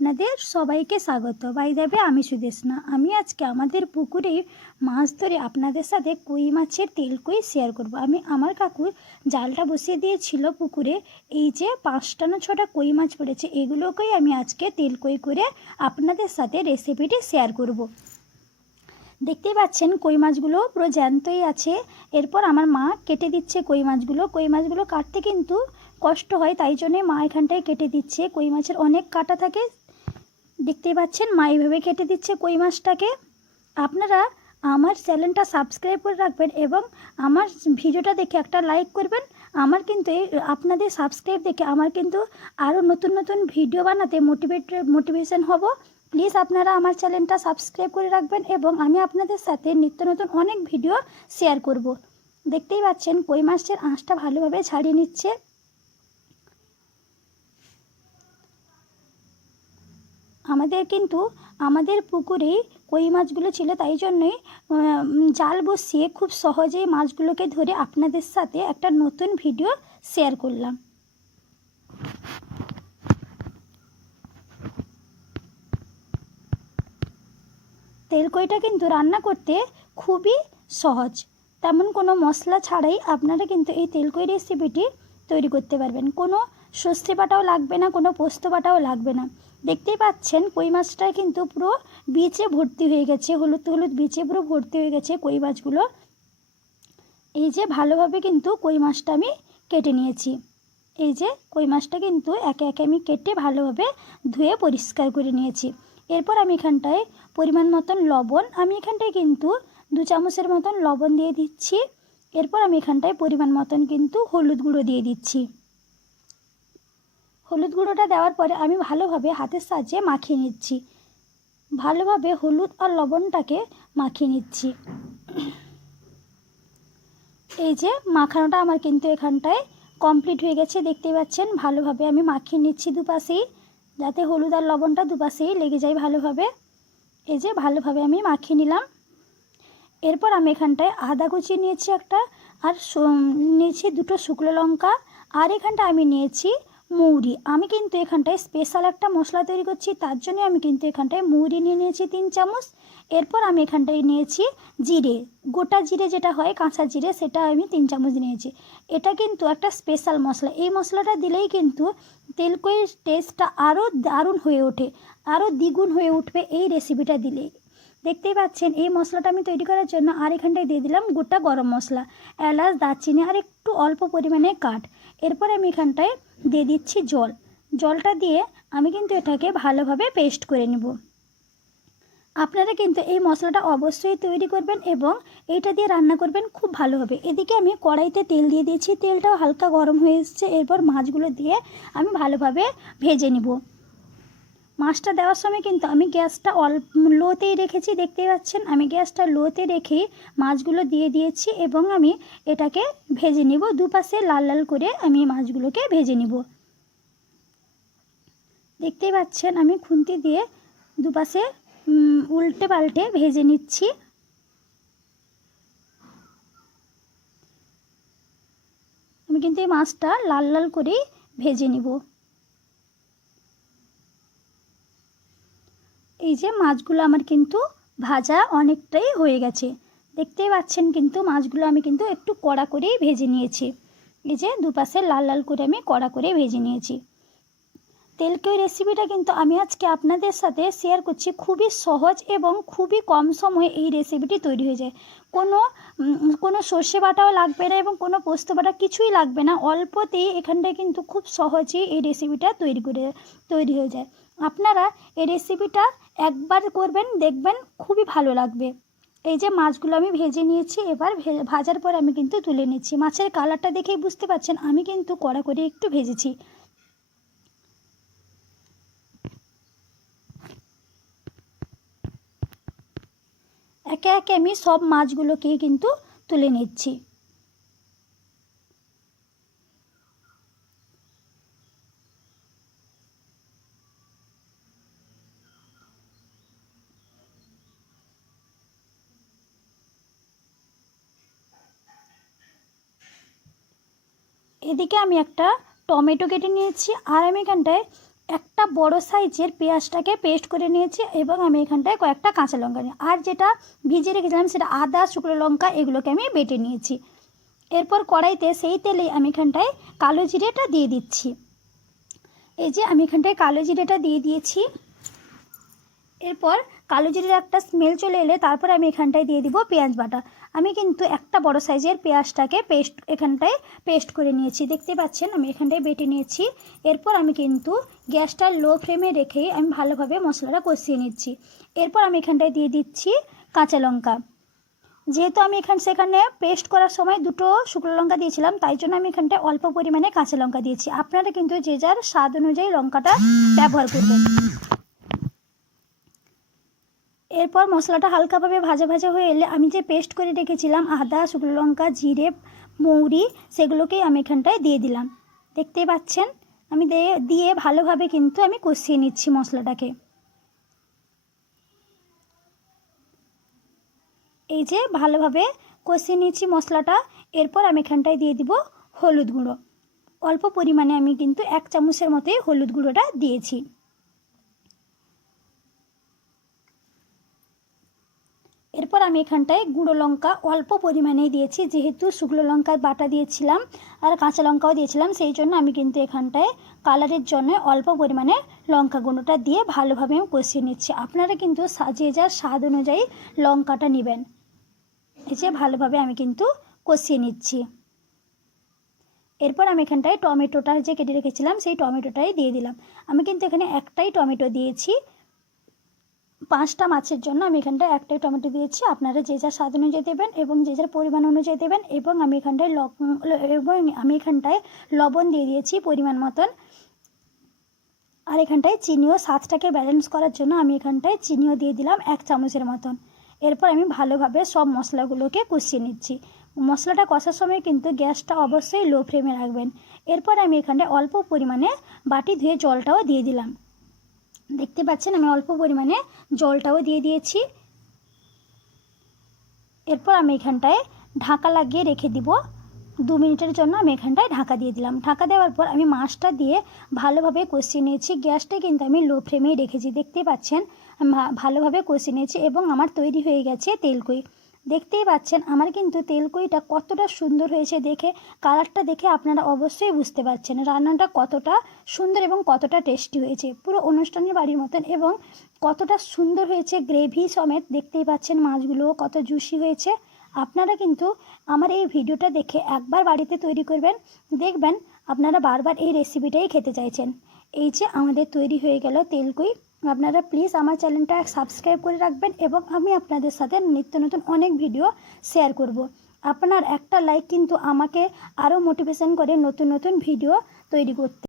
আপনাদের সবাইকে স্বাগত। বাই দ্য ওয়ে, আমি সুদেষ্ণা। আমি আজকে আমাদের পুকুরে মাছ ধরে আপনাদের সাথে কই মাছের তেলকই শেয়ার করব। আমি আমার কাকুর জালটা বসিয়ে দিয়েছিল পুকুরে। এই যে 5টা না 6টা কই মাছ পড়েছে, এগুলোকেই আমি আজকে তেলকই করে আপনাদের সাথে রেসিপিটি শেয়ার করব। দেখতেই পাচ্ছেন কই মাছগুলো পুরো জ্যান্তই আছে। এরপর আমার মা কেটে দিচ্ছে কই মাছগুলো। কই মাছগুলো কাটতে কিন্তু কষ্ট হয়, তাই জন্যে মা এখানটায় কেটে দিচ্ছে। কই মাছের অনেক কাটা থাকে, দেখতেই পাচ্ছেন মা এইভাবে কেটে দিচ্ছে কই মাছটাকে। আপনারা আমার চ্যানেলটা সাবস্ক্রাইব করে রাখবেন এবং আমার ভিডিওটা দেখে একটা লাইক করবেন। আমার কিন্তু আপনাদের সাবস্ক্রাইব দেখে আমার কিন্তু আরও নতুন নতুন ভিডিও বানাতে মোটিভেশন হব। প্লিজ আপনারা আমার চ্যানেলটা সাবস্ক্রাইব করে রাখবেন এবং আমি আপনাদের সাথে নিত্য নতুন অনেক ভিডিও শেয়ার করব। দেখতেই পাচ্ছেন কই মাছের আঁশটা ভালোভাবে ছাড়িয়ে নিচ্ছে। আমাদের পুকুরে কই মাছগুলো ছিল, তাই জন্যই জাল বসিয়ে খুব সহজেই মাছগুলোকে ধরে আপনাদের সাথে একটা নতুন ভিডিও শেয়ার করলাম। তেলকইটা কিন্তু রান্না করতে খুবই সহজ, তেমন কোনো মশলা ছাড়াই আপনারা কিন্তু এই তেলকই রেসিপিটি তৈরি করতে পারবেন। কোনো সর্ষে বাটাও লাগবে না, কোনো পোস্ত বাটাও লাগবে না। দেখতেই পাচ্ছেন কই মাছটা কিন্তু পুরো বিচে ভর্তি হয়ে গেছে, হলুদ হলুদ বিচে পুরো ভর্তি হয়ে গেছে কই মাছগুলো। এই যে ভালোভাবে কিন্তু কই মাছটা আমি কেটে নিয়েছি। এই যে কই মাছটা কিন্তু একে একে আমি কেটে ভালোভাবে ধুয়ে পরিষ্কার করে নিয়েছি। এরপর আমি এখানটায় পরিমাণ মতন লবণ, আমি এখানটায় কিন্তু 2 চামচের মতন লবণ দিয়ে দিচ্ছি। এরপর আমি এখানটায় পরিমাণ মতন কিন্তু হলুদ গুঁড়ো দিয়ে দিচ্ছি। হলুদ গুঁড়োটা দেওয়ার পরে আমি ভালোভাবে হাতের সাহায্যে মাখিয়ে নিচ্ছি। ভালোভাবে হলুদ আর লবণটাকে মাখিয়ে নিচ্ছি। এই যে মাখানোটা আমার কিন্তু এখানটায় কমপ্লিট হয়ে গেছে, দেখতে পাচ্ছেন। ভালোভাবে আমি মাখিয়ে নিচ্ছি দুপাশেই, যাতে হলুদ আর লবণটা দুপাশেই লেগে যায় ভালোভাবে। এই যে ভালোভাবে আমি মাখিয়ে নিলাম। এরপর আমি এখানটায় আদা কুচি নিয়েছি একটা, আর নিয়েছি 2টো শুকনো লঙ্কা, আর এখানটায় আমি নিয়েছি মৌরি। আমি কিন্তু এখানটায় স্পেশাল একটা মশলা তৈরি করছি, তার জন্য আমি কিন্তু এখানটায় মৌরি নিয়ে নিয়েছি 3 চামচ। এরপর আমি এখানটায় নিয়েছি জিরে, গোটা জিরে যেটা হয় কাঁচা জিরে, সেটা আমি 3 চামচ নিয়েছি। এটা কিন্তু একটা স্পেশাল মশলা, এই মশলাটা দিলেই কিন্তু তেলকইয়ের টেস্টটা আরও দারুণ হয়ে ওঠে, আরও দ্বিগুণ হয়ে উঠবে এই রেসিপিটা দিলেই। দেখতেই পাচ্ছেন এই মশলাটা আমি তৈরি করার জন্য আর এখানটায় দিয়ে দিলাম গোটা গরম মশলা, এলাচ, দারচিনি আর একটু অল্প পরিমাণে কাঠ। এরপর আমি এখানটায় দিয়ে দিচ্ছি জল। জলটা দিয়ে আমি কিন্তু এটাকে ভালোভাবে পেস্ট করে নেব। আপনারা কিন্তু এই মশলাটা অবশ্যই তৈরি করবেন এবং এইটা দিয়ে রান্না করবেন, খুব ভালো হবে। এদিকে আমি কড়াইতে তেল দিয়ে দিয়েছি, তেলটাও হালকা গরম হয়ে এসেছে। এরপর মাছগুলো দিয়ে আমি ভালোভাবে ভেজে নিব। মাছটা দেওয়ার সময় কিন্তু আমি গ্যাসটা লোতেই রেখেছি, দেখতেই পাচ্ছেন। আমি গ্যাসটা লোতে রেখেই মাছগুলো দিয়ে দিয়েছি এবং আমি এটাকে ভেজে নিব। দুপাশে লাল লাল করে আমি মাছগুলোকে ভেজে নিব। দেখতেই পাচ্ছেন আমি খুন্তি দিয়ে দুপাশে উল্টে পাল্টে ভেজে নিচ্ছি। আমি কিন্তু এই মাছটা লাল লাল করেই ভেজে নিব। এই যে মাছগুলো আমার কিন্তু ভাজা অনেকটাই হয়ে গেছে, দেখতেই পাচ্ছেন। কিন্তু মাছগুলো আমি কিন্তু একটু কড়া করেই ভেজে নিয়েছি। এই যে দুপাশে লাল লাল করে আমি কড়া করে ভেজে নিয়েছি। তেলকই রেসিপিটা কিন্তু আমি আজকে আপনাদের সাথে শেয়ার করছি। খুবই সহজ এবং খুবই কম সময়ে এই রেসিপিটি তৈরি হয়ে যায়। কোনো সর্ষে বাটাও লাগবে না এবং কোনো পোস্ত বাটা কিছুই লাগবে না। অল্পতেই এখানটায় কিন্তু খুব সহজেই এই রেসিপিটা তৈরি হয়ে যায়। আপনারা এই রেসিপিটা একবার করবেন, দেখবেন খুবই ভালো লাগবে। এই যে মাছগুলো আমি ভেজে নিয়েছি, এবার ভাজার পর আমি কিন্তু তুলে নিচ্ছি। মাছের কালারটা দেখেই বুঝতে পারছেন আমি কিন্তু কড়া করে একটু ভেজেছি। একে একে আমি সব মাছগুলোকেই কিন্তু তুলে নিচ্ছি। এদিকে আমি একটা টমেটো কেটে নিয়েছি, আর আমি এখানটায় একটা বড় সাইজের পেঁয়াজটাকে পেস্ট করে নিয়েছি এবং আমি এখানটায় কয়েকটা কাঁচা লঙ্কা নিই, আর যেটা ভিজিয়ে রেখেছিলাম সেটা আদা, শুকনো লঙ্কা এগুলোকে আমি বেটে নিয়েছি। এরপর কড়াইতে সেই তেলে আমি এখানটায় কালো জিরেটা দিয়ে দিচ্ছি। এই যে আমি এখানটায় কালো জিরেটা দিয়ে দিয়েছি। এরপর কালো জিরের একটা স্মেল চলে এলে তারপর আমি এখানটায় দিয়ে দিব পেঁয়াজ বাটা। আমি কিন্তু একটা বড় সাইজের পেঁয়াজটাকে এখানটায় পেস্ট করে নিয়েছি, দেখতে পাচ্ছেন আমি এখানটায় বেটে নিয়েছি। এরপর আমি কিন্তু গ্যাসটা লো ফ্লেমে রেখেই আমি ভালোভাবে মশলাটা কষিয়ে নিচ্ছি। এরপর আমি এখানটায় দিয়ে দিচ্ছি কাঁচা লঙ্কা। যেহেতু আমি সেখানে পেস্ট করার সময় দুটো শুকনো লঙ্কা দিয়েছিলাম, তাই জন্য আমি এখানটায় অল্প পরিমাণে কাঁচা লঙ্কা দিয়েছি। আপনারা কিন্তু যে যার স্বাদ অনুযায়ী লঙ্কাটা ব্যবহার করবেন। এরপর মশলাটা হালকাভাবে ভাজা ভাজা হয়ে এলে আমি যে পেস্ট করে রেখেছিলাম আদা, শুকনো লঙ্কা, জিরে, মৌরি সেগুলোকেই আমি এখানটায় দিয়ে দিলাম। দেখতেই পাচ্ছেন আমি দিয়ে ভালোভাবে কিন্তু আমি কষিয়ে নিচ্ছি মশলাটাকে। এই যে ভালোভাবে কষিয়ে নিচ্ছি মশলাটা। এরপর আমি এখানটায় দিয়ে দিব হলুদ গুঁড়ো। অল্প পরিমাণে আমি কিন্তু 1 চামচের মতোই হলুদ গুঁড়োটা দিয়েছি। এরপর আমি এখানটায় গুঁড়ো লঙ্কা অল্প পরিমাণেই দিয়েছি, যেহেতু শুকনো লঙ্কার বাটা দিয়েছিলাম আর কাঁচা লঙ্কাও দিয়েছিলাম, সেই জন্য আমি কিন্তু এখানটায় কালারের জন্য অল্প পরিমাণে লঙ্কা গুঁড়োটা দিয়ে ভালোভাবে আমি কষিয়ে নিচ্ছি। আপনারা কিন্তু যে যার স্বাদ অনুযায়ী লঙ্কাটা নেবেন। এই যে ভালোভাবে আমি কিন্তু কষিয়ে নিচ্ছি। এরপর আমি এখানটায় টমেটোটা যে কেটে রেখেছিলাম সেই টমেটোটাই দিয়ে দিলাম। আমি কিন্তু এখানে একটাই টমেটো দিয়েছি, 5টা মাছের জন্য আমি এখানটায় একটাই টমেটো দিয়েছি। আপনারা যে যার স্বাদ অনুযায়ী দেবেন এবং যে যার পরিমাণ অনুযায়ী দেবেন। এবং আমি এখানটায় লবণ দিয়ে দিয়েছি পরিমাণ মতন। আর এখানটায় চিনিও স্বাদটাকে ব্যালেন্স করার জন্য আমি এখানটায় চিনিও দিয়ে দিলাম 1 চামচের মতন। এরপর আমি ভালোভাবে সব মশলাগুলোকে কষিয়ে নিচ্ছি। মশলাটা কষার সময় কিন্তু গ্যাসটা অবশ্যই লো ফ্লেমে রাখবেন। এরপর আমি এখানটায় অল্প পরিমাণে বাটি ধুয়ে জলটাও দিয়ে দিলাম। দেখতে পাচ্ছেন আমি অল্প পরিমাণে জলটাও দিয়ে দিয়েছি। এরপর আমি এখানটায় ঢাকা লাগিয়ে রেখে দিব 2 মিনিটের জন্য। আমি এখানটায় ঢাকা দিয়ে দিলাম। ঢাকা দেওয়ার পর আমি মাছটা দিয়ে ভালোভাবে কষিয়ে নিয়েছি। গ্যাসটা কিন্তু আমি লো ফ্লেমেই রেখেছি, দেখতেই পাচ্ছেন ভালোভাবে কষিয়ে নিয়েছি এবং আমার তৈরি হয়ে গেছে তেলকুই। দেখতেই পাচ্ছেন আমার কিন্তু তেলকুইটা কতটা সুন্দর হয়েছে, দেখে কালারটা দেখে আপনারা অবশ্যই বুঝতে পারছেন রান্নাটা কতটা সুন্দর এবং কতটা টেস্টি হয়েছে, পুরো অনুষ্ঠানের বাড়ির মতন। এবং কতটা সুন্দর হয়েছে গ্রেভি সমেত, দেখতেই পাচ্ছেন মাছগুলো কত জুসি হয়েছে। আপনারা কিন্তু আমার এই ভিডিওটা দেখে একবার বাড়িতে তৈরি করবেন, দেখবেন আপনারা বারবার এই রেসিপিটাই খেতে চাইছেন। এই যে আমাদের তৈরি হয়ে গেল তেলকুই। আপনারা প্লিজ আমার চ্যানেলটা সাবস্ক্রাইব করে রাখবেন এবং আমি আপনাদের সাথে নিত্য নতুন অনেক ভিডিও শেয়ার করব। আপনার একটা লাইক কিন্তু আমাকে আরও মোটিভেশন করে নতুন নতুন ভিডিও তৈরি করতে।